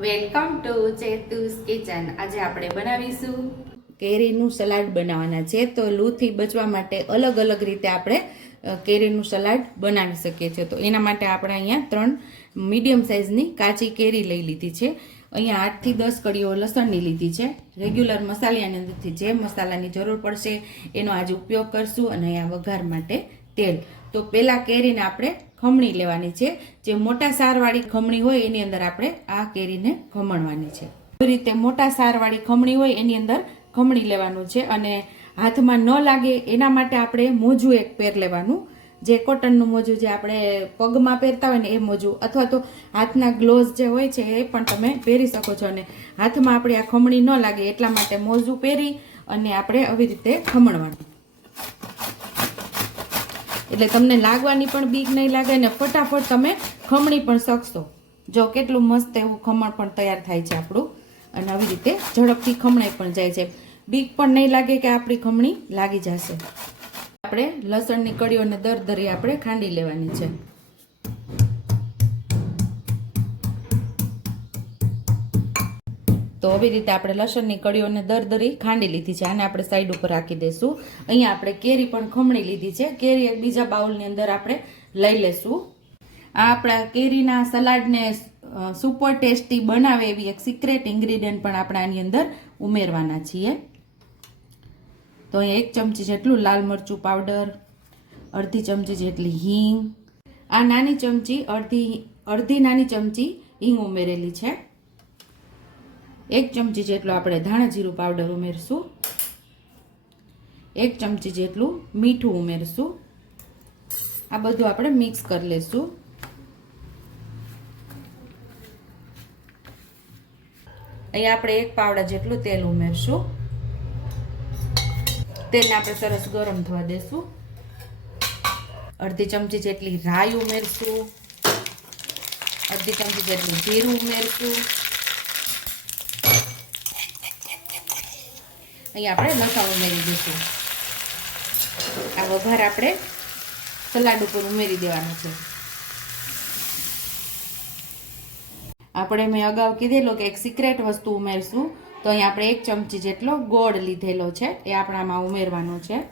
Welcome to ચેતુસ kitchen. આજે આપણે બનાવીશું કેરીનું સલાડ બનાવવાના છે. તો લૂથી બચવા માટે અલગ અલગ રીતે આપણે કેરીનું સલાડ બનાવી શકીએ છીએ. તો એના માટે આપણે અહીંયા 3 મીડિયમ સાઇઝની કાચી કેરી લઈ લીધી છે. અહીંયા 8 થી 10 કળીઓ લસણની લીધી છે. રેગ્યુલર મસાલાની અંદરથી જે મસાલાની જરૂર પડશે એનો આજે ઉપયોગ કરશું. અને અહીંયા વઘાર માટે તેલ. તો પહેલાં કેરીને આપણે ખમણી લેવાની છે. જે મોટા સારવાળી ખમણી હોય એની અંદર આપણે આ કેરીને ખમણવાની છે. આવી રીતે મોટા સારવાળી ખમણી હોય એની અંદર ખમણી લેવાનું છે. અને હાથમાં ન લાગે એના માટે આપણે મોજું એક પેર લેવાનું. જે કોટનનું મોજું જે આપણે પગમાં પહેરતા હોય ને એ મોજું, અથવા તો હાથના ગ્લોવ્સ જે હોય છે એ પણ તમે પહેરી શકો છો. અને હાથમાં આપણે આ ખમણી ન લાગે એટલા માટે મોજું પહેરી અને આપણે આવી રીતે ખમણવાનું. એટલે તમને લાગવાની પણ બીક નહીં લાગે ને ફટાફટ તમે ખમણી પણ શકશો. જો કેટલું મસ્ત એવું ખમણ પણ તૈયાર થાય છે આપણું. અને આવી રીતે ઝડપથી ખમણાઈ પણ જાય છે. બીક પણ નહીં લાગે કે આપણી ખમણી લાગી જશે. આપણે લસણની કળીઓને દરદરી આપણે ખાંડી લેવાની છે. તો આવી રીતે આપણે લસણની કળીઓને દરદરી ખાંડી લીધી છે. આને આપણે સાઈડ ઉપર રાખી દઈશું. અહીંયા આપણે કેરી પણ ખમણી લીધી છે. કેરી એક બીજા બાઉલની અંદર આપણે લઈ લેશું. આ આપણા કેરીના સલાડને સુપર ટેસ્ટી બનાવે એવી એક સિક્રેટ ઇન્ગ્રીડિયન્ટ પણ આપણે આની અંદર ઉમેરવાના છીએ. તો અહીંયા 1 ચમચી જેટલું લાલ મરચું પાવડર, અડધી ચમચી જેટલી હિંગ, આ નાની ચમચી અડધી નાની ચમચી હિંગ ઉમેરેલી છે. 1 ચમચી જેટલું આપણે ધાણા જીરું પાવડર ઉમેરશું. 1 ચમચી જેટલું મીઠું ઉમેરશું. આ બધું આપણે મિક્સ કરી લઈશું. અહીંયા આપણે 1 પાવડા જેટલું તેલ ઉમેરશું. તેલને આપણે સરસ ગરમ થવા દેશું. અડધી ચમચી જેટલી રાઈ ઉમેરશું. અડધી ચમચી જેટલું જીરું ઉમેરશું. અહીંયા આપણે લસણ ઉમેરી દઈશું. આ વઘાર આપણે સલાડ ઉપર ઉમેરી દેવાનો છે. આપણે મેં અગાઉ કીધેલો કે એક સિક્રેટ વસ્તુ ઉમેરશું. તો અહીંયા આપણે 1 ચમચી જેટલો ગોળ લીધેલો છે એ આપણામાં ઉમેરવાનો છે.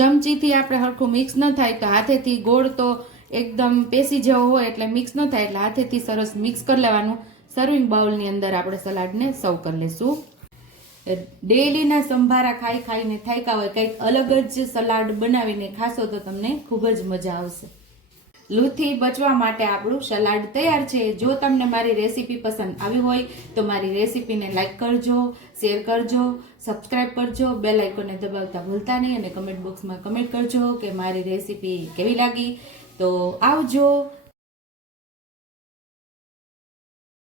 ચમચીથી આપણે હરખું મિક્સ ન થાય તો હાથેથી ગોળ તો એકદમ પેસી જેવો હોય એટલે મિક્સ ન થાય એટલે હાથેથી સરસ મિક્સ કરી લેવાનું. સર્વિંગ બાઉલની અંદર આપણે સલાડને સર્વ કરી લઈશું. ડેઈલીના સંભારા ખાઈ ખાઈને થાક્યા હોય, કંઈક અલગ જ સલાડ બનાવીને ખાશો તો તમને ખૂબ જ મજા આવશે. લૂથી બચવા માટે આપણું સલાડ તૈયાર છે. જો તમને મારી રેસીપી પસંદ આવી હોય તો મારી રેસીપીને લાઈક કરજો, શેર કરજો, સબસ્ક્રાઈબ કરજો, બેલ આઇકોનને દબાવતા ભૂલતા નહીં. અને કમેન્ટ બોક્સમાં કમેન્ટ કરજો કે મારી રેસીપી કેવી લાગી. તો આવજો.